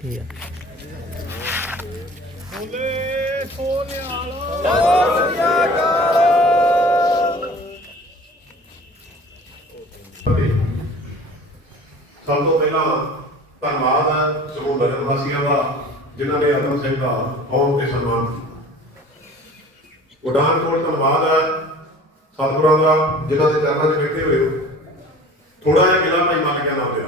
ਠੀਕ ਆ। ਬੋਲੇ ਸੋਨਿਆਲ ਫਤਿਹ ਸਭ ਤੋਂ ਪਹਿਲਾਂ ਧੰਨਵਾਦ ਹੈ ਸਮੂਹ ਨਗਰ ਵਾਸੀਆਂ ਦਾ, ਜਿਨ੍ਹਾਂ ਨੇ ਅਤਨ ਸਿੰਘ ਦਾ ਬਹੁਤ ਤੇ ਸਨਮਾਨ ਕੀਤਾ। ਉਡਾਨ ਕੋਲ ਧੰਨਵਾਦ ਹੈ ਸਤਿਗੁਰਾਂ ਦਾ, ਜਿਨ੍ਹਾਂ ਦੇ ਚਰਨਾਂ 'ਚ ਬੈਠੇ ਹੋਏ ਹੋ। ਥੋੜਾ ਜਿਹਾ ਗਿਲਾ ਭਾਈ ਮਲਕਿਆ ਨਾਲ ਪਿਆ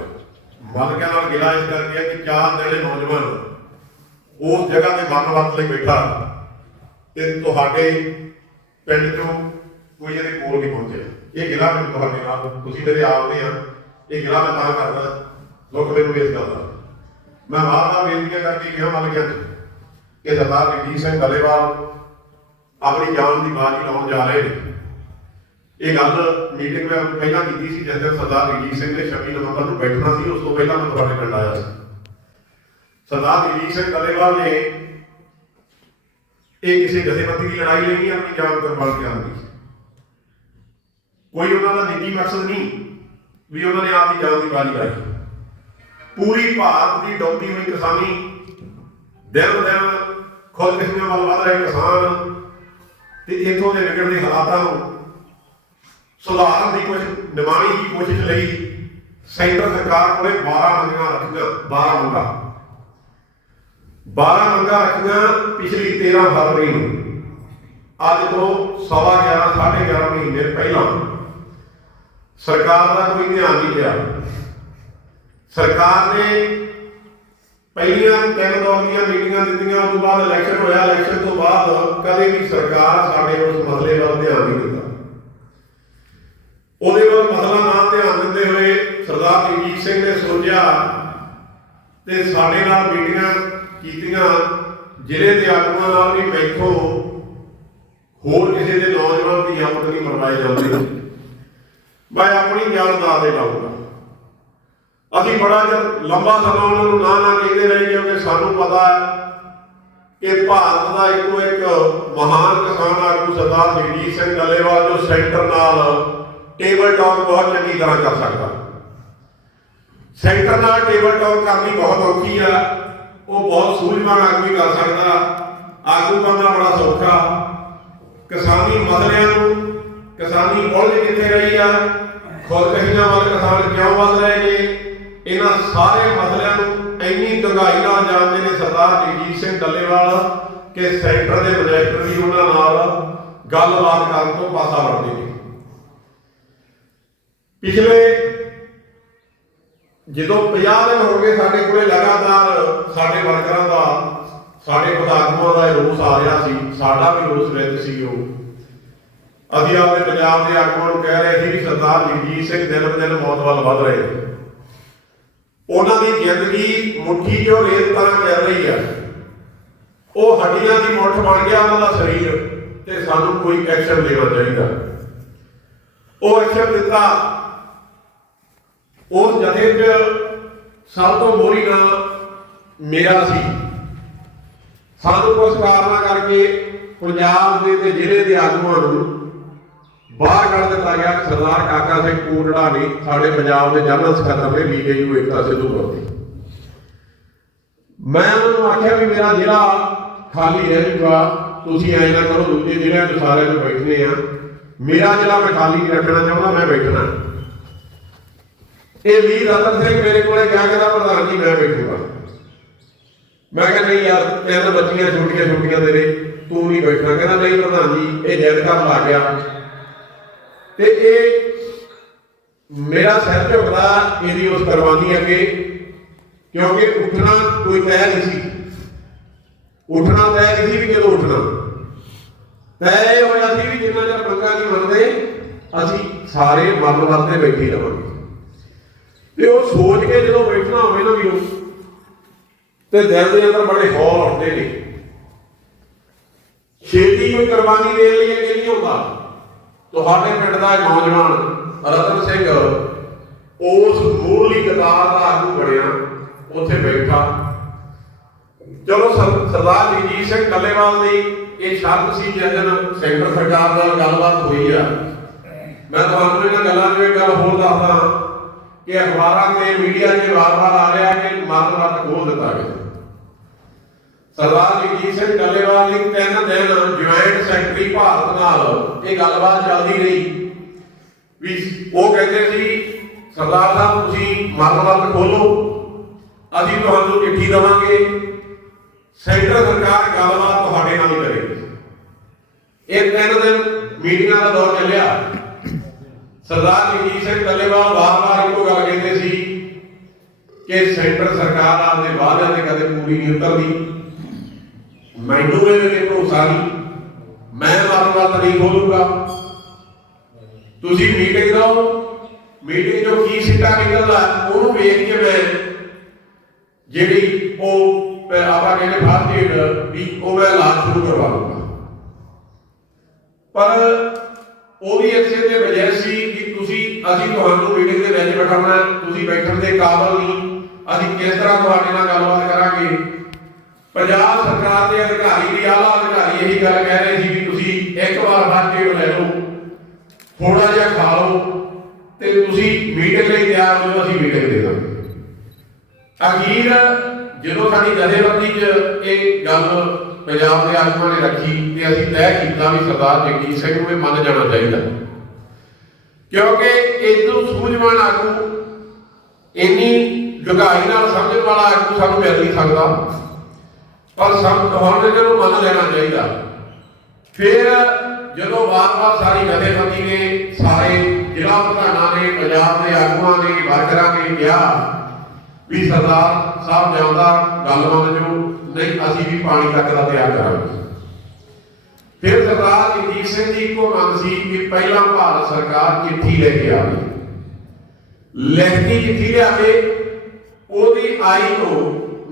ਮਲਕਿਆ ਨਾਲ ਗਿਲਾ ਇਸ ਕਰਕੇ ਹੈ ਕਿ ਚਾਰ ਜਿਹੜੇ ਨੌਜਵਾਨ ਉਸ ਜਗ੍ਹਾ ਤੇ ਮਰਨ ਵਰਤ ਲਈ ਬੈਠਾ ਤੇ ਤੁਹਾਡੇ ਪਿੰਡ ਚੋਂ ਕੋਈ ਇਹਦੇ ਕੋਲ ਨਹੀਂ ਪਹੁੰਚਿਆ। ਇਹ ਗਿਲਾ ਮੈਨੂੰ ਤੁਹਾਡੇ ਨਾਲ, ਤੁਸੀਂ ਮੇਰੇ ਆਪਦੇ ਆ, ਇਹ ਗਿਲਾ ਮੈਂ ਤਾਂ ਕਰਦਾ ਦੁੱਖ ਮੈਨੂੰ ਇਸ ਗੱਲ ਦਾ। ਮੈਂ ਵਾਰ-ਵਾਰ ਬੇਨਤੀਆਂ ਕਰਕੇ ਕਿਹਾ ਮਲ ਗਿਆ ਕਿ ਸਰਦਾਰ ਰਣਜੀਤ ਸਿੰਘ ਗਲੇਵਾਲ ਆਪਣੀ ਜਾਨ ਦੀ ਬਾਜੀ ਲਾਉਣ ਜਾ ਰਹੇ ਨੇ। ਇਹ ਗੱਲ ਮੀਟਿੰਗ ਮੈਂ ਪਹਿਲਾਂ ਕੀਤੀ ਸੀ, ਜਿਸ ਦਿਨ ਸਰਦਾਰ ਰਣਜੀਤ ਸਿੰਘ ਨੇ 26 ਨਵੰਬਰ ਨੂੰ ਬੈਠਣਾ ਸੀ, ਉਸ ਤੋਂ ਪਹਿਲਾਂ ਮੈਂ ਤੁਹਾਡੇ ਪਿੰਡ ਆਇਆ ਸੀ। ਸਰਦਾਰ ਰਣਜੀਤ ਸਿੰਘ ਗਲੇਵਾਲ ਨੇ ਇਹ ਕਿਸੇ ਜਥੇਬੰਦੀ ਦੀ ਲੜਾਈ ਲਈ ਨਹੀਂ ਆਪਣੀ ਜਾਨ ਕੁਰਬਾਨ ਕਰਨ ਦੀ ਕੋਈ ਉਹਨਾਂ ਦਾ ਨਿੱਜੀ ਮਕਸਦ ਨਹੀਂ ਵੀ ਉਹਨਾਂ ਨੇ ਆਪ ਦੀ ਜਾਨ ਦੀ ਬਾਜੀ ਲਾਈ। ਪੂਰੀ ਭਾਰਤ ਦੀ ਡੋਬਦੀ ਹੋਈ ਕਿਸਾਨੀ, ਦਿਨ ਦਿਨ ਦਿਨ ਖੁਦਕੁਸ਼ੀਆਂ ਵੱਲ ਵਧ ਰਹੇ ਕਿਸਾਨ ਤੇ ਇਥੋਂ ਦੇ ਵਿਗੜਦੇ ਹਾਲਾਤਾਂ ਨੂੰ ਸੁਧਾਰਨ ਦੀ ਕੁਝ ਨਿਮਾਣੀ ਦੀ ਕੋਸ਼ਿਸ਼ ਲਈ ਸੈਂਟਰ ਸਰਕਾਰ ਕੋਲੇ 12 ਮੰਗਾਂ ਰੱਖੀਆਂ 12 ਮੰਗਾਂ। 12 ਮੰਗਾਂ ਰੱਖੀਆਂ ਪਿਛਲੀ 13 ਫਰਵਰੀ ਨੂੰ। ਅੱਜ ਤੋਂ ਸਵਾ 11 11.5 ਮਹੀਨੇ ਪਹਿਲਾਂ ਸਰਕਾਰ ਦਾ ਕੋਈ ਧਿਆਨ ਨਹੀਂ ਗਿਆ। ਸਰਕਾਰ ਨੇ ਪਹਿਲੀਆਂ ਤਿੰਨ ਦੌਰ ਦੀਆਂ ਮੀਟਿੰਗਾਂ ਦਿੱਤੀਆਂ, ਉਸ ਤੋਂ ਬਾਅਦ ਇਲੈਕਸ਼ਨ ਹੋਇਆ। ਇਲੈਕਸ਼ਨ ਤੋਂ ਬਾਅਦ ਕਦੇ ਵੀ ਸਰਕਾਰ ਸਾਡੇ ਉਸ ਮਸਲੇ ਵੱਲ ਧਿਆਨ ਨਹੀਂ ਦਿੱਤਾ ਉਹਦੇ ਵੱਲ ਮਸਲਾ ਨਾ ਧਿਆਨ ਦਿੰਦੇ ਹੋਏ ਸਰਦਾਰ ਜਗਜੀਤ ਸਿੰਘ ਨੇ ਸੋਚਿਆ ਤੇ ਸਾਡੇ ਨਾਲ ਮੀਟਿੰਗਾਂ ਕੀਤੀਆਂ, ਜ਼ਿਲ੍ਹੇ ਦੇ ਆਗੂਆਂ ਨਾਲ ਵੀ ਮੈਥੋਂ ਹੋਰ ਕਿਸੇ ਦੇ ਨੌਜਵਾਨ ਦੀ ਆਮਦ ਨਹੀਂ ਮਰਵਾਏ ਜਾਂਦੇ। ਮੈਂ ਆਪਣੀ ਜਾਨ ਦਾ ਦੇ ਲਾਉਂਗਾ ਅਸੀਂ ਬੜਾ ਚਿਰ, ਲੰਬਾ ਸਮਾਂ ਉਹਨਾਂ ਨੂੰ ਨਾ ਨਾ ਕਹਿੰਦੇ ਰਹੇ ਕਿਉਂਕਿ ਸਾਨੂੰ ਪਤਾ ਹੈ ਕਿ ਭਾਰਤ ਦਾ ਇੱਕੋ ਇੱਕ ਮਹਾਨ ਕਿਸਾਨ ਆਗੂ ਸਰਦਾਰ ਜਗਜੀਤ ਸਿੰਘ ਡੱਲੇਵਾਲ ਜੋ ਸੈਂਟਰ ਨਾਲ ਟੇਬਲ ਟਾਕ ਬਹੁਤ ਚੰਗੀ ਤਰ੍ਹਾਂ ਕਰ ਸਕਦਾ। ਸੈਂਟਰ ਨਾਲ ਟੇਬਲ ਟਾਕ ਕਰਨੀ ਬਹੁਤ ਔਖੀ ਆ। ਉਹ ਬਹੁਤ ਸੂਝਵਾਨ ਆਗੂ ਹੀ ਕਰ ਸਕਦਾ। ਆਗੂ ਬਣਨਾ ਬੜਾ ਸੌਖਾ। ਕਿਸਾਨੀ ਮਸਲਿਆਂ ਨੂੰ, ਕਿਸਾਨੀ ਉਲਝ ਕਿੱਥੇ ਰਹੀ ਆ ਖੁਦਕਸ਼ੀਆਂ ਵੱਲ ਕਿਸਾਨ ਕਿਉਂ ਵੱਧ ਰਹੇ ਨੇ? ਇਹਨਾਂ ਸਾਰੇ ਮਸਲਿਆਂ ਨੂੰ ਇੰਨੀ ਡੂੰਘਾਈ ਨਾਲ ਜਾਣਦੇ ਨੇ ਸਰਦਾਰ ਜਗਜੀਤ ਸਿੰਘ ਡੱਲੇਵਾਲ ਕਿ ਸੈਂਟਰ ਦੇ ਮਿਨਿਸਟਰ ਵੀ ਉਹਨਾਂ ਨਾਲ ਗੱਲਬਾਤ ਕਰਨ ਤੋਂ ਪਾਸਾ ਵੜਦੇ ਨੇ। ਪਿਛਲੇ ਜਦੋਂ 50 ਦਿਨ ਹੋ ਗਏ ਸਾਡੇ ਕੋਲੇ ਲਗਾਤਾਰ ਸਾਡੇ ਵਰਕਰਾਂ ਦਾ, ਸਾਡੇ ਪਦਾਰਥਾਂ ਦਾ ਰੋਸ ਆ ਰਿਹਾ ਸੀ, ਸਾਡਾ ਵੀ ਰੋਸ ਵਿੱਚ ਸੀ ਉਹ। ਅਸੀਂ ਆਪਣੇ ਪੰਜਾਬ ਦੇ ਆਗੂਆਂ ਨੂੰ ਕਹਿ ਰਹੇ ਸੀ ਵੀ ਸਰਦਾਰ ਜਗਜੀਤ ਸਿੰਘ ਦਿਨ ਬ ਮੌਤ ਵੱਲ ਵੱਧ ਰਹੇ ਨੇ। ਉਹਨਾਂ ਦੀ ਜ਼ਿੰਦਗੀ ਮੁੱਠੀ ਜੋ ਰੇਤ ਤਰ੍ਹਾਂ ਚੱਲ ਰਹੀ ਆ। ਉਹ ਹੱਡੀਆਂ ਦੀ ਮੁੱਠ ਬਣ ਗਿਆ, ਉਹਨਾਂ ਦਾ ਸਰੀਰ, ਤੇ ਸਾਨੂੰ ਕੋਈ ਐਕਸ਼ਨ ਲੈਣਾ ਚਾਹੀਦਾ। ਉਹ ਐਕਸ਼ਨ ਦਿੱਤਾ ਉਸ ਜਥੇ 'ਚ ਸਭ ਤੋਂ ਮੋਰੀ ਨਾਂ ਮੇਰਾ ਸੀ। ਸਾਨੂੰ ਕੁਝ ਕਾਰਨਾਂ ਕਰਕੇ ਪੰਜਾਬ ਦੇ ਤੇ ਜ਼ਿਲ੍ਹੇ ਦੇ ਆਗੂਆਂ ਨੂੰ ਬਾਹਰ ਕੱਢ ਦਿੱਤਾ ਗਿਆ। ਸਰਦਾਰ ਕਾਕਾ ਸਿੰਘ ਕੂਨੜਾ ਨੇ ਸਾਡੇ ਪੰਜਾਬ ਦੇ ਜਨਰਲ ਸਕੱਤਰ ਨੇ ਬੀਜੇਯੂ ਏਕਤਾ ਸਿੱਧੂਪੁਰ ਦੀ ਮੈਂ ਉਹਨਾਂ ਨੂੰ ਆਖਿਆ ਵੀ ਮੇਰਾ ਜ਼ਿਲ੍ਹਾ ਖਾਲੀ ਰਹਿ ਜੂਗਾ। ਤੁਸੀਂ ਐਂ ਨਾ ਕਰੋ, ਦੂਜੇ ਜ਼ਿਲ੍ਹਿਆਂ 'ਚ ਸਾਰਿਆਂ ਨੂੰ ਬੈਠਨੇ ਆ। ਮੇਰਾ ਜ਼ਿਲ੍ਹਾ ਮੈਂ ਖਾਲੀ ਨਹੀਂ ਰੱਖਣਾ ਚਾਹੁੰਦਾ, ਮੈਂ ਬੈਠਣਾ। ਇਹ ਵੀਰ ਰਤਨ ਸਿੰਘ ਮੇਰੇ ਕੋਲੇ ਕਿਹਾ ਕਹਿੰਦਾ ਪ੍ਰਧਾਨ ਜੀ ਮੈਂ ਬੈਠੂਗਾ। ਮੈਂ ਕਿਹਾ, ਨਹੀਂ ਯਾਰ, ਤਿੰਨ ਬੱਚੀਆਂ ਛੋਟੀਆਂ ਛੋਟੀਆਂ ਤੇਰੇ, ਤੂੰ ਨਹੀਂ ਬੈਠਣਾ। ਕਹਿੰਦਾ, ਨਹੀਂ ਪ੍ਰਧਾਨ ਜੀ, ਇਹ ਜਦ ਕਰਨ ਲੱਗ ਗਿਆ। ਤੇ ਇਹ ਮੇਰਾ ਸਿਰ ਝੁਕਦਾ ਇਹਦੀ ਉਸ ਕੁਰਬਾਨੀ ਅੱਗੇ, ਕਿਉਂਕਿ ਉੱਠਣਾ ਕੋਈ ਤੈਅ ਨਹੀਂ ਸੀ। ਉੱਠਣਾ ਤੈਅ ਨਹੀਂ ਸੀ ਵੀ ਕਦੋਂ ਉੱਠਣਾ। ਤੈਅ ਇਹ ਹੋਇਆ ਸੀ ਵੀ ਜਿੰਨਾ ਚਿਰ ਮੰਗਾ ਨਹੀਂ ਮੰਨਦੇ, ਅਸੀਂ ਸਾਰੇ ਮਰਨ ਵਾਸਤੇ ਬੈਠੇ ਰਹਾਂਗੇ। ਤੇ ਉਹ ਸੋਚ ਕੇ ਜਦੋਂ ਬੈਠਣਾ ਹੋਵੇ ਨਾ ਵੀ ਉਹ ਤੇ ਦਿਲ ਦੇ ਅੰਦਰ ਬੜੇ ਹੌਲ ਹੁੰਦੇ ਨੇ। ਛੇਤੀ ਕੋਈ ਕੁਰਬਾਨੀ ਦੇਣ ਲਈ ਅੱਗੇ ਨਹੀਂ ਹੁੰਦਾ ਤੁਹਾਡੇ ਪਿੰਡ ਦਾ ਨੌਜਵਾਨ ਰਤਨ ਸਿੰਘ, ਉਸ ਮੂਲਲੀ ਕਤਾਰ ਦਾ ਆਗੂ ਬਣਿਆ, ਉੱਥੇ ਬੈਠਾ। ਚਲੋ ਸਰ- ਸਰਦਾਰ ਜਗਜੀਤ ਸਿੰਘ ਟੱਲੇਵਾਲ ਦੀ ਇਹ ਸ਼ਬਦ ਸੀ, ਜਿਸ ਸੈਂਟਰ ਸਰਕਾਰ ਨਾਲ ਗੱਲਬਾਤ ਹੋਈ ਆ। ਮੈਂ ਤੁਹਾਨੂੰ ਇਹਨਾਂ ਗੱਲਾਂ ਨੂੰ ਗੱਲ ਹੋਰ ਦੱਸਦਾ ਕਿ ਅਖਬਾਰਾਂ ਤੇ ਮੀਡੀਆ 'ਚ ਵਾਰ-ਵਾਰ ਆ ਰਿਹਾ ਕਿ ਮਰਨ ਵਰਤ ਖੋਲ ਦਿੱਤਾ ਗਿਆ ਸਰਦਾਰ ਜਗਜੀਤ ਸਿੰਘ ਡੱਲੇਵਾਲ ਦੀ ਤਿੰਨ ਦਿਨ ਜੁਆਇੰਟ ਸੈਕਟਰੀ ਭਾਰਤ ਨਾਲ ਇਹ ਗੱਲਬਾਤ ਚੱਲਦੀ ਰਹੀ ਵੀ ਉਹ ਕਹਿੰਦੇ ਸੀ ਸਰਦਾਰ ਸਾਹਿਬ ਤੁਸੀਂ ਮਰਨ ਵਰਤ ਖੋਲੋ ਅਸੀਂ ਤੁਹਾਨੂੰ ਚਿੱਠੀ ਦੇਵਾਂਗੇ ਸੈਂਟਰ ਸਰਕਾਰ ਗੱਲਬਾਤ ਤੁਹਾਡੇ ਨਾਲ ਹੀ ਕਰੇਗੀ ਇਹ ਤਿੰਨ ਦਿਨ ਮੀਟਿੰਗਾਂ ਦਾ ਦੌਰ ਚੱਲਿਆ ਸਰਦਾਰ ਜਗਜੀਤ ਸਿੰਘ ਡੱਲੇਵਾਲ ਵਾਰ-ਵਾਰ ਇੱਕੋ ਗੱਲ ਕਹਿੰਦੇ ਸੀ ਕਿ ਸੈਂਟਰ ਸਰਕਾਰ ਆਪਦੇ ਵਾਅਦਿਆਂ ਤੇ ਕਦੇ ਪੂਰੀ ਨਹੀਂ ਉਤਰਦੀ। ਮੈਨੂੰ ਇਹਦੇ ਤੇ ਭਰੋਸਾ ਨਹੀਂ। ਮੈਂ ਮਰਨ ਨਹੀਂ ਖੋਲੂੰਗਾ ਤੁਸੀਂ ਮੀਟਿੰਗ ਦਿਓ ਮੀਟਿੰਗ ਜੋ ਕੀ ਸਿੱਟਾ ਨਿਕਲਦਾ, ਉਹਨੂੰ ਵੇਖ ਕੇ ਮੈਂ ਜਿਹੜੀ ਉਹ ਪ- ਆਪਾਂ ਕਹਿੰਦੇ ਫਾਸਟ ਏਡ ਵੀ ਉਹ ਮੈਂ ਇਲਾਜ ਸ਼ੁਰੂ ਕਰਵਾ ਦੂੰਗਾ ਪਰ ਉਹ ਵੀ ਇਸੇ ਤੇ ਵਜ੍ਹਾ ਸੀ ਤੁਸੀਂ, ਅਸੀਂ ਤੁਹਾਨੂੰ ਮੀਟਿੰਗ ਦੇ ਵਿੱਚ ਬਿਠਾਉਣਾ ਤੁਸੀਂ ਬੈਠਣ ਦੇ ਕਾਬਲ ਨਹੀਂ। ਅਸੀਂ ਕਿਸ ਤਰ੍ਹਾਂ ਤੁਹਾਡੇ ਨਾਲ ਗੱਲਬਾਤ ਕਰਾਂਗੇ? ਪੰਜਾਬ ਸਰਕਾਰ ਦੇ ਅਧਿਕਾਰੀ ਵੀ, ਆਲਾ ਅਧਿਕਾਰੀ ਇਹੀ ਗੱਲ ਕਹਿ ਰਹੇ ਸੀ ਵੀ ਤੁਸੀਂ ਇੱਕ ਵਾਰ ਫਾਸਟ ਏਡ ਲੈ ਲਓ ਥੋੜਾ ਜਿਹਾ ਖਾ ਲਓ ਤੇ ਤੁਸੀਂ ਮੀਟਿੰਗ ਲਈ ਤਿਆਰ ਹੋ ਜਾਓ, ਅਸੀਂ ਮੀਟਿੰਗ ਦੇ ਦਾਂਗੇ। ਅਖੀਰ, ਜਦੋਂ ਸਾਡੀ ਜਥੇਬੰਦੀ 'ਚ ਇਹ ਗੱਲ ਪੰਜਾਬ ਦੇ ਆਗੂਆਂ ਨੇ ਰੱਖੀ ਤੇ ਅਸੀਂ ਤੈਅ ਕੀਤਾ ਵੀ ਸਰਦਾਰ ਜਗਜੀਤ ਸਿੰਘ ਨੂੰ ਇਹ ਮੰਨ ਜਾਣਾ ਚਾਹੀਦਾ। ਕਿਉਂਕਿ ਇਦੋਂ ਸੂਝਵਾਨ ਆਗੂ ਇੰਨੀ ਡੁਗਾਈ ਨਾਲ ਸਮਝਣ ਵਾਲਾ ਆਗੂ ਸਾਨੂੰ ਮਿਲ ਨਹੀਂ ਸਕਦਾ। ਪਰ ਸਭ ਤੁਹਾਨੂੰ ਇਹਨਾਂ ਮੰਨ ਲੈਣਾ ਚਾਹੀਦਾ। ਫਿਰ ਜਦੋਂ ਵਾਰ-ਵਾਰ ਸਾਰੀ ਜਥੇਬੰਦੀ ਨੇ, ਸਾਰੇ ਜ਼ਿਲ੍ਹਾ ਪ੍ਰਧਾਨਾਂ ਨੇ, ਪੰਜਾਬ ਦੇ ਆਗੂਆਂ ਨੇ, ਵਰਕਰਾਂ ਨੇ ਕਿਹਾ ਵੀ ਸਰਦਾਰ ਸਾਹਿਬ ਜਾਂਦਾ ਗੱਲ ਮੰਨ ਜੋ, ਨਹੀਂ, ਅਸੀਂ ਵੀ ਪਾਣੀ ਤੱਕ ਦਾ ਤਿਆਰ ਕਰਾਂਗੇ। ਫਿਰ ਸਰਦਾਰ ਜਗਜੀਤ ਸਿੰਘ ਜੀ ਕੋ ਮੰਗ ਸੀ ਕਿ ਪਹਿਲਾਂ ਭਾਰਤ ਸਰਕਾਰ ਚਿੱਠੀ ਲੈ ਕੇ ਆਵੇ ਲਿਖਤੀ ਚਿੱਠੀ ਲਿਆਵੇ ਉਹਦੀ ਆਈ ਤੋਂ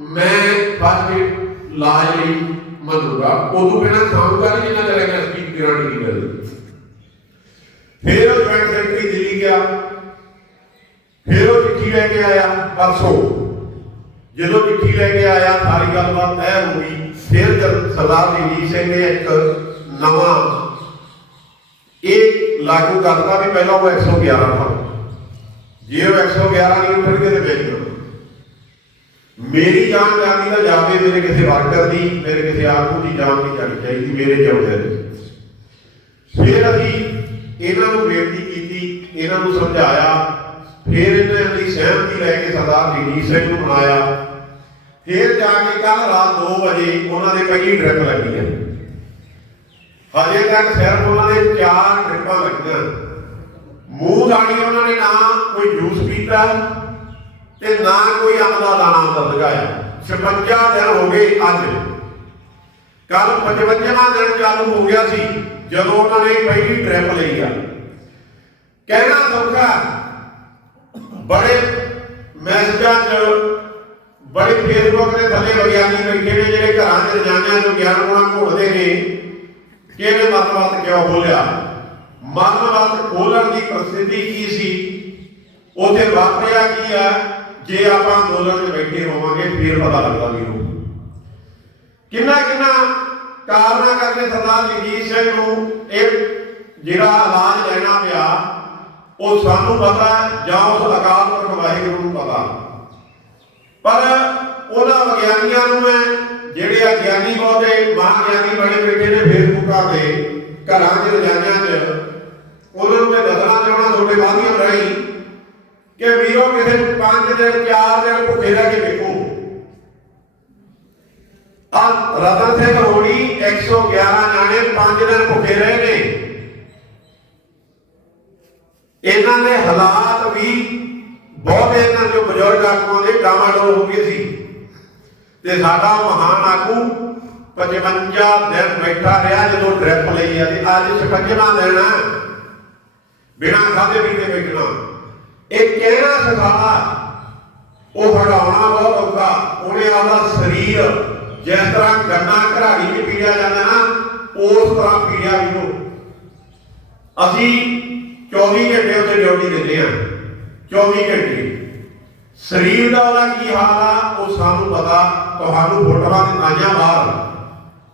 ਮੈਂ ਫਸਟ ਲਾਜ ਲਈ ਮੰਨੂਗਾ ਉਦੋਂ ਬਿਨਾਂ ਖਾਊਗਾ ਨਹੀਂ ਜਿੰਨਾ ਚਿਰ ਮੈਂ ਸਪੀਚ ਗਾਰੰਟੀ ਨਹੀਂ ਮਿਲਦੀ ਫਿਰ ਉਹ ਜੁਆਇੰਟ ਸੈਕਟਰੀ ਦਿੱਲੀ ਗਿਆ ਫਿਰ ਉਹ ਚਿੱਠੀ ਲੈ ਕੇ ਆਇਆ ਪਰਸੋਂ ਜਦੋਂ ਚਿੱਠੀ ਲੈ ਕੇ ਆਇਆ ਸਾਰੀ ਗੱਲਬਾਤ ਤੈਅ ਹੋ ਗਈ ਫਿਰ ਜਦ ਸਰਦਾਰ ਜਗਜੀਤ ਸਿੰਘ ਨੇ ਇੱਕ ਨਵਾਂ ਇਹ ਲਾਗੂ ਕਰਤਾ ਵੀ ਪਹਿਲਾਂ ਉਹ 111 था ਜੇ ਉਹ 111 ਨਹੀਂ ਉੱਠਣਗੇ ਤੇ ਵੇਚ ਮੇਰੀ ਜਾਨ ਜਾਂਦੀ ਤਾਂ ਜਾਵੇ ਮੇਰੇ ਕਿਸੇ ਵਰਕਰ ਦੀ, ਮੇਰੇ ਕਿਸੇ ਆਗੂ ਦੀ ਜਾਨ ਨਹੀਂ ਜਾਣੀ ਚਾਹੀਦੀ, ਮੇਰੇ ਜਿਉਂਦੇ ਦੀ। ਫਿਰ ਅਸੀਂ ਇਹਨਾਂ ਨੂੰ ਬੇਨਤੀ ਕੀਤੀ, ਇਹਨਾਂ ਨੂੰ ਸਮਝਾਇਆ, ਫਿਰ ਇਹਨਾਂ ਦੀ ਸਹਿਮਤੀ ਲੈ ਕੇ ਸਰਦਾਰ ਜਗਜੀਤ ਸਿੰਘ ਨੂੰ ਬਣਾਇਆ ਫਿਰ ਜਾ ਕੇ ਕੱਲ ਰਾਤ 2 ਵਜੇ ਉਹਨਾਂ ਦੇ ਪਹਿਲੀ ਟ੍ਰਿਪ ਲੱਗੀ ਹੈ ਹਜੇ ਤੱਕ ਸਿਰਫ ਉਹਨਾਂ ਦੇ ਚਾਰ ਟ੍ਰਿਪਾਂ ਲੱਗੀਆਂ। ਮੂੰਹ ਦਾਣੀ ਉਹਨਾਂ ਨੇ ਨਾ ਕੋਈ ਜੂਸ ਪੀਤਾ ਤੇ ਨਾ ਕੋਈ ਅੰਬ ਦਾ ਦਾਣਾ ਅੰਦਰ ਲਗਾਇਆ। 56 ਦਿਨ ਹੋ ਗਏ ਅੱਜ। ਕੱਲ 55ਵਾਂ ਦਿਨ ਚਾਲੂ ਹੋ ਗਿਆ ਸੀ, ਜਦੋਂ ਉਹਨਾਂ ਨੇ ਪਹਿਲੀ ਟ੍ਰਿਪ ਲਈ ਆ। ਕਹਿਣਾ ਸੌਖਾ ਬੜੇ ਮੈਸੇਜਾਂ 'ਚ, ਬੜੇ ਫੇਸਬੁੱਕ ਦੇ ਥੱਲੇ ਵਿਗਿਆਨੀ ਬੈਠੇ ਨੇ ਜਿਹੜੇ ਘਰਾਂ ਦੇ ਰਜਾਈਆਂ ਨੂੰ ਗਿਆਨ ਗੁਣਾ ਘੋਲਦੇ ਨੇ। ਕਿ ਇਹਨੇ ਕਿਉਂ ਖੋਲਿਆ? ਮਤਵਾਦ ਖੋਲਣ ਦੀ ਪ੍ਰਸਿੱਧੀ ਕੀ ਸੀ? ਉਥੇ ਵਾਪਰਿਆ ਕੀ ਆ? ਜੇ ਆਪਾਂ ਅੰਦੋਲਨ 'ਚ ਬੈਠੇ ਹੋਵਾਂਗੇ, ਫੇਰ ਪਤਾ ਲੱਗਦਾ ਵੀਰੋ ਕਿੰਨਾ ਕਿੰਨਾ ਕਾਰਨਾ ਕਰਕੇ ਸਰਦਾਰ ਜਗਜੀਤ ਸਿੰਘ ਨੂੰ ਇਹ ਜਿਹੜਾ ਇਲਾਜ ਲੈਣਾ ਪਿਆ, ਉਹ ਸਾਨੂੰ ਪਤਾ ਜਾਂ ਉਸ ਅਕਾਲ ਪੁਰਖ ਵਾਹਿਗੁਰੂ ਨੂੰ ਪਤਾ। ਪਰ ਉਹਨਾਂ ਵਿਗਿਆਨੀਆਂ ਨੂੰ ਮੈਂ ਜਿਹੜੇ ਆ ਗਿਆਨੀ ਬਹੁਤੇ, ਮਹਾਗਿਆਨੀ ਬਣੇ ਬੈਠੇ ਨੇ ਫੇਸਬੁੱਕਾਂ ਤੇ ਘਰਾਂ 'ਚ, ਰਜਾਈਆਂ 'ਚ, ਉਹਨਾਂ ਨੂੰ ਮੈਂ ਦੱਸਣਾ ਚਾਹਣਾ ਤੁਹਾਡੇ ਮਾਧਿਅਮ ਰਾਹੀਂ ਕਿ ਵੀਰੋ ਕਿਸੇ 5 ਦਿਨ 4 ਦਿਨ ਭੁੱਖੇ ਰਹਿ ਕੇ ਵੇਖੋ। ਆ ਰਤਨ ਸਿੰਘ ਹੋਣੀ 111 ਜਾਣੇ 5 ਦਿਨ ਭੁੱਖੇ ਰਹੇ ਨੇ। ਇਹਨਾਂ ਦੇ ਹਾਲਾਤ ਵੀ ਬਹੁਤ ਇਹਨਾਂ ਜੋ ਬਜ਼ੁਰਗ ਆਗੂਆਂ ਦੇ ਡਾਮਾਡੋਲ ਹੋ ਗਏ ਸੀ। ਤੇ ਸਾਡਾ ਮਹਾਨ ਆਗੂ 55 ਦਿਨ ਬੈਠਾ ਰਿਹਾ ਜਦੋਂ ਡ੍ਰਿਪ ਲਈ ਆ ਤੇ ਅੱਜ 56ਵਾਂ ਦਿਨ ਆ। ਬਿਨਾਂ ਖਾਦੇ ਪੀਤੇ ਬੈਠਣਾ। ਇਹ ਕਹਿਣਾ ਸਿਖਾਣਾ ਉਹ ਹਟਾਉਣਾ ਬਹੁਤ ਔਖਾ। ਉਹਨੇ ਆਪਦਾ ਸਰੀਰ ਜਿਸ ਤਰ੍ਹਾਂ ਗੰਨਾ ਘਰਾੜੀ 'ਚ ਪੀੜਿਆ ਜਾਂਦਾ ਨਾ, ਉਸ ਤਰ੍ਹਾਂ ਪੀੜਿਆ ਵੀ ਉਹ ਅਸੀਂ 24 ਘੰਟੇ ਉੱਤੇ ਡਿਊਟੀ ਦਿੰਦੇ ਆ 24 ਘੰਟੇ। ਸਰੀਰ ਦਾ ਉਹਦਾ ਕੀ ਹਾਲ ਆ? ਉਹ ਸਾਨੂੰ ਪਤਾ। ਤੁਹਾਨੂੰ ਫੋਟੋਆਂ ਦੇ ਆਈਆਂ ਬਾਹਰ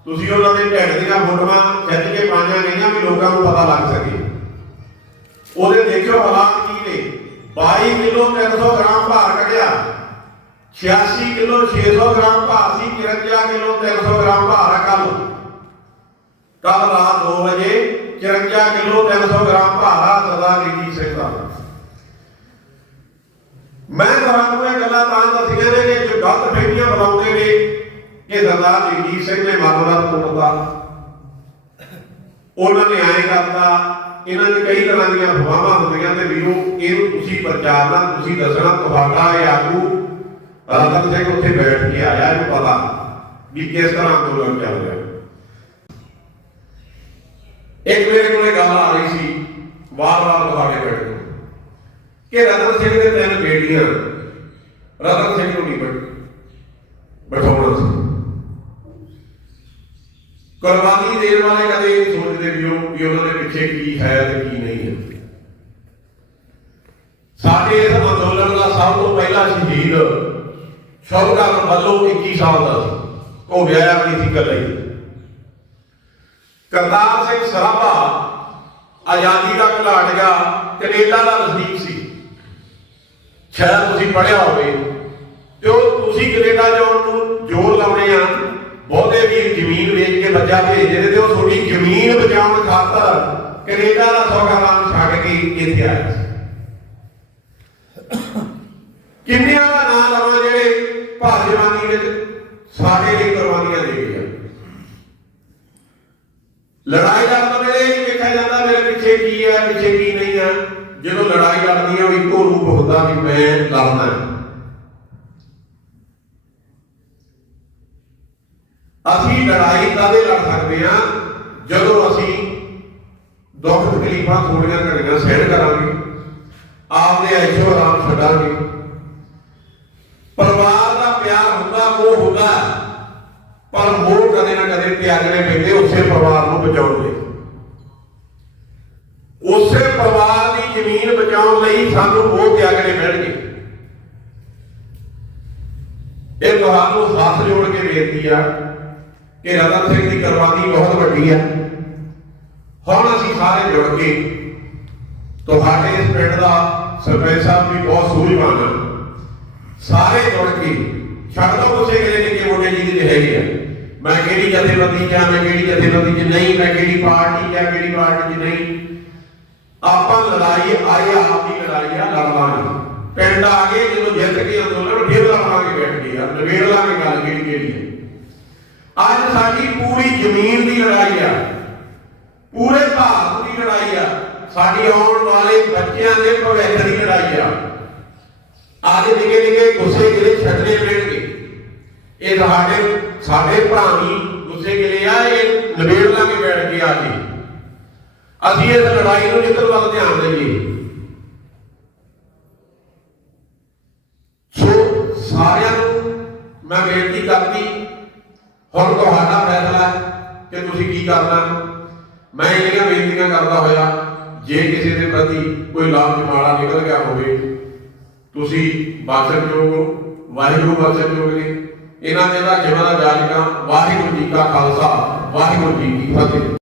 ਤੁਸੀਂ ਉਹਨਾਂ ਦੇ ਢਿੱਡ ਦੀਆਂ ਫੋਟੋਆਂ ਖਿੱਚ ਕੇ ਪਾਈਆਂ ਗਈਆਂ ਵੀ ਲੋਕਾਂ ਨੂੰ ਪਤਾ ਲੱਗ ਸਕੇ। ਉਹਦੇ ਦੇਖਿਓ ਹਾਲਾਤ ਕੀ ਨੇ? 22 ਕਿਲੋ 300 ਗ੍ਰਾਮ ਭਾਰ ਕੱਢਿਆ। 86 ਕਿਲੋ 600 ਗ੍ਰਾਮ ਭਾਰ ਸੀ। 53 ਕਿਲੋ 300 ਗ੍ਰਾਮ ਭਾਰ ਆ ਕੱਲ ਕੱਲ ਰਾਤ 2 ਵਜੇ 54 ਕਿਲੋ 300 ਗ੍ਰਾਮ ਭਾਰ ਆ। ਸਰਦਾਰ ਜਗਜੀਤ ਸਿੰਘ ਦਾ ਮੈਂ ਤੁਹਾਨੂੰ ਇਹ ਗੱਲਾਂ ਤਾਂ ਦੱਸੀਆਂ ਨੇ, ਜੋ ਗਲਤ ਫਹਿਮੀਆਂ ਬਣਾਉਂਦੇ ਨੇ ਕਿ ਸਰਦਾਰ ਜਗਜੀਤ ਸਿੰਘ ਨੇ ਮਾਨਵਤਾ ਤੋੜਤਾ। ਉਹਨਾਂ ਨੇ ਐਂ ਕਰਤਾ, ਇਹਨਾਂ ਨੇ ਕਈ ਤਰ੍ਹਾਂ ਦੀਆਂ ਫਵਾਹਾਂ ਹੁੰਦੀਆਂ ਤੇ ਵੀਰੋ, ਇਹਨੂੰ ਤੁਸੀਂ ਪ੍ਰਚਾਰਨਾ ਤੁਸੀਂ ਦੱਸਣਾ, ਤੁਹਾਡਾ ਇਹ ਆਗੂ ਰਤਨ ਸਿੰਘ ਉੱਥੇ ਬੈਠ ਕੇ ਆਇਆ, ਇਹਨੂੰ ਪਤਾ ਵੀ ਕਿਸ ਤਰ੍ਹਾਂ ਅੰਦੋਲਨ ਚੱਲ ਰਿਹਾ। ਇੱਕ ਮੇਰੇ ਕੋਲੇ ਗੱਲ ਆ ਰਹੀ ਸੀ, ਵਾਰ-ਵਾਰ ਤੁਹਾਡੇ ਬੈਠ ਕੇ ਕਿ ਰਤਨ ਸਿੰਘ ਦੇ ਤਿੰਨ ਬੇਟੀਆਂ ਰਤਨ ਸਿੰਘ ਨੂੰ ਨਹੀਂ ਬੈਠ ਬਿਠਾਉਣਾ ਸੀ ਕੁਰਬਾਨੀ ਦੇਣ ਵਾਲੇ ਕਦੇ ਨਹੀਂ ਸੋਚਦੇ ਵੀ ਉਹ, ਵੀ ਉਹਨਾਂ ਦੇ ਪਿੱਛੇ ਕੀ ਹੈ ਤੇ ਕੀ ਨਹੀਂ ਹੈ। ਸਾਡੇ ਇਸ ਅੰਦੋਲਨ ਦਾ ਸਭ ਤੋਂ ਪਹਿਲਾ ਸ਼ਹੀਦ ਸ਼ੌਕਤ ਵੱਲੋਂ 21 ਸਾਲ ਦਾ ਸੀ। ਉਹ ਵਿਆਹਿਆ ਨਹੀਂ ਸੀ ਇਕੱਲਾ ਕਰਤਾਰ ਸਿੰਘ ਸਰਾਭਾ ਆਜ਼ਾਦੀ ਦਾ ਘਲਾਟਿਆ ਕੈਨੇਡਾ ਦਾ ਵਸਨੀਕ ਸੀ। ਸ਼ਾਇਦ ਤੁਸੀਂ ਪੜ੍ਹਿਆ ਹੋਵੇ, ਤੇ ਉਹ ਤੁਸੀਂ ਕੈਨੇਡਾ ਜਾਣ ਨੂੰ ਜ਼ੋਰ ਲਾਉਣੇ ਆ, ਬਹੁਤੇ ਵੀਰ ਜ਼ਮੀਨ ਵੇਚ ਕੇ ਬੱਚਾ ਭੇਜਦੇ ਤੇ ਉਹ ਤੁਹਾਡੀ ਜ਼ਮੀਨ ਬਚਾਉਣ ਖਾਤਰ ਕੈਨੇਡਾ ਦਾ ਸੌਗਾਤਾਂ ਛੱਡ ਕੇ ਇੱਥੇ ਆਇਆ ਕਿੰਨਿਆਂ ਦਾ ਨਾਮ ਲਵਾਂ ਜਿਹੜੇ ਭਾਰਤ ਜਵਾਨੀ ਵਿੱਚ ਸਾਡੇ ਲਈ ਕੁਰਬਾਨੀਆਂ ਦੇ ਗਏ ਲੜਾਈ ਲੜਨ ਵੇਲੇ ਇਹ ਨਹੀਂ ਵੇਖਿਆ ਜਾਂਦਾ ਮੇਰੇ ਪਿੱਛੇ ਕੀ ਹੈ, ਪਿੱਛੇ ਕੀ ਜਦੋਂ ਲੜਾਈ ਇੱਕੋ ਰੂਪ ਹੁੰਦਾ ਵੀ ਮੈਂ ਲੜਨਾ ਅਸੀਂ ਲੜਾਈ ਤਦੇ ਲੜ ਸਕਦੇ ਹਾਂ? ਜਦੋਂ ਅਸੀਂ ਦੁੱਖ ਤਕਲੀਫਾਂ ਥੋੜੀਆਂ ਘੜੀਆਂ ਸਹਿਣ ਕਰਾਂਗੇ, ਆਪਦੇ ਐਸ਼ੋ ਆਰਾਮ ਛੱਡਾਂਗੇ। ਪਰਿਵਾਰ ਦਾ ਪਿਆਰ ਹੁੰਦਾ, ਉਹ ਹੁੰਦਾ। ਪਰ ਮੋਹ ਕਦੇ ਨਾ ਕਦੇ ਪਿਆਰੇ ਪੈਂਦੇ, ਉਸੇ ਪਰਿਵਾਰ ਨੂੰ ਬਚਾਉਣ ਲਈ ਉਸੇ ਪਰਿਵਾਰ ਦੀ ਜ਼ਮੀਨ ਬਚਾਉਣ ਲਈ ਸਾਨੂੰ ਮੋਹ ਤਿਆਗਣੇ ਇਹ ਤੁਹਾਨੂੰ ਹੱਥ ਜੋੜ ਕੇ ਬੇਨਤੀ ਆ ਕਿ ਰਤਨ ਸਿੰਘ ਦੀ ਕੁਰਬਾਨੀ ਬਹੁਤ ਵੱਡੀ ਆ। ਹੁਣ ਅਸੀਂ ਸਾਰੇ ਜੁੜ ਕੇ ਤੁਹਾਡੇ ਇਸ ਪਿੰਡ ਦਾ ਸਰਪੰਚ ਸਾਹਿਬ ਵੀ ਬਹੁਤ ਸੂਝਵਾਨ ਆ। ਸਾਰੇ ਜੁੜ ਕੇ ਛੱਡ ਦੋ ਉਸੇ ਗਲੇ ਨਿੱਕੇ ਮੋਟੇ ਜਿਹਦੇ ਚ ਹੈਗੇ ਆ। ਮੈਂ ਕਿਹੜੀ ਜਥੇਬੰਦੀ ਚ ਮੈਂ ਕਿਹੜੀ ਜਥੇਬੰਦੀ ਚ ਨਹੀਂ, ਮੈਂ ਕਿਹੜੀ ਪਾਰਟੀ ਚ ਕਿਹੜੀ ਪਾਰਟੀ ਚ ਨਹੀਂ। ਆਪਾਂ ਲੜਾਈ ਆਈ ਆ ਲੜਾਈ ਆ ਲੜ ਪਿੰਡ ਆ ਗਏ, ਜਦੋਂ ਜਿੱਤ ਕੇ ਅੰਦੋਲਨ ਫਿਰ ਲੜਾਂਗੇ ਬੈਠ ਕੇ ਯਾਰ ਨਵੇੜ ਲਾਂਗੇ ਗੱਲ ਕਿਹੜੀ ਕਿਹੜੀ ਹੈ ਅੱਜ ਸਾਡੀ ਪੂਰੀ ਜ਼ਮੀਨ ਦੀ ਲੜਾਈ ਆ। ਪੂਰੇ ਭਾਰਤ ਦੀ ਲੜਾਈ ਆ। ਸਾਡੀ ਆਉਣ ਵਾਲੇ ਬੱਚਿਆਂ ਦੇ ਭਵਿੱਖ ਦੀ ਲੜਾਈ ਆ। ਅੱਜ ਨਿੱਕੇ ਨਿੱਕੇ ਗੁੱਸੇ ਗਿਲੇ ਛੱਡਣੇ ਪੈਣਗੇ। ਇਹ ਸਾਡੇ ਸਾਡੇ ਭਰਾਵੀ ਗੁੱਸੇ ਗਿਲੇ ਆ, ਇਹ ਨਵੇੜ ਲਾਂਗੇ ਬੈਠ ਕੇ ਆ ਕੇ ਅਸੀਂ ਇਸ ਲੜਾਈ ਨੂੰ ਜਿੱਤਣ ਵੱਲ ਧਿਆਨ ਦੇਈਏ। ਸੋ ਸਾਰਿਆਂ ਨੂੰ ਮੈਂ ਬੇਨਤੀ ਕਰਦੀ, ਹੁਣ ਤੁਹਾਡਾ ਫੈਸਲਾ ਹੈ ਕਿ ਤੁਸੀਂ ਕੀ ਕਰਨਾ ਮੈਂ ਜਿਹੜੀਆਂ ਬੇਨਤੀਆਂ ਕਰਦਾ ਹੋਇਆ, ਜੇ ਕਿਸੇ ਦੇ ਪ੍ਰਤੀ ਕੋਈ ਲਾਭ ਮਾੜਾ ਨਿਕਲ ਗਿਆ ਹੋਵੇ, ਤੁਸੀਂ ਬਖਸ਼ਣਯੋਗ ਹੋ, ਵਾਹਿਗੁਰੂ ਬਖਸ਼ਣਯੋਗ ਨੇ ਇਹਨਾਂ ਦੇ ਦਾ ਜਿਵੇਂ ਦਾ ਜਾਜਕਾਂ ਵਾਹਿਗੁਰੂ ਜੀ ਕਾ ਖਾਲਸਾ, ਵਾਹਿਗੁਰੂ ਜੀ ਕੀ ਫਤਿਹ।